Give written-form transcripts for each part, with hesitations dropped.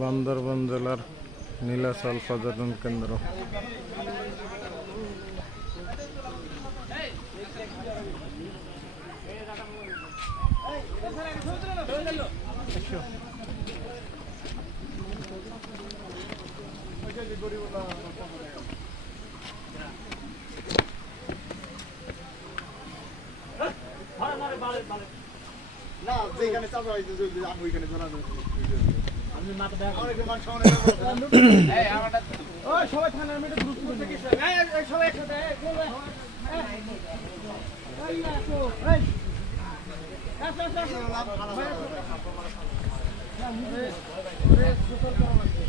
বান্দরবান জেলার নীলাচল পর্যটন কেন্দ্র। না যেখানে চাপা হইছে আমি ওইখানে ধরা আমি মাথা দেখা অনেক মান সামনে এই আমারটা ওই সবাই থানার মিটে গ্রুপ করতে কি এই সবাই একসাথে এই চল এই আসো এই আসো না মুরে সুতর করা লাগবে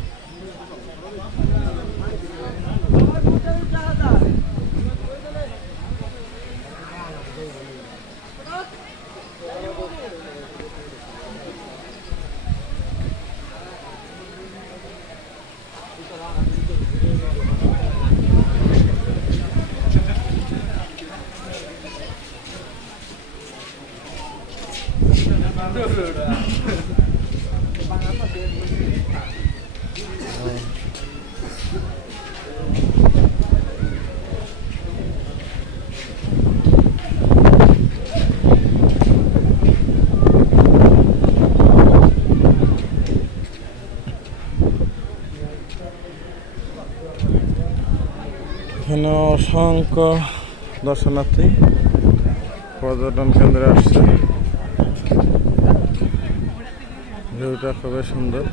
আমার মুটে উঠা দা এখানে অসংখ্য দর্শনার্থী পর্যটন কেন্দ্রে আসছে। ভিউটা খুবই সুন্দর।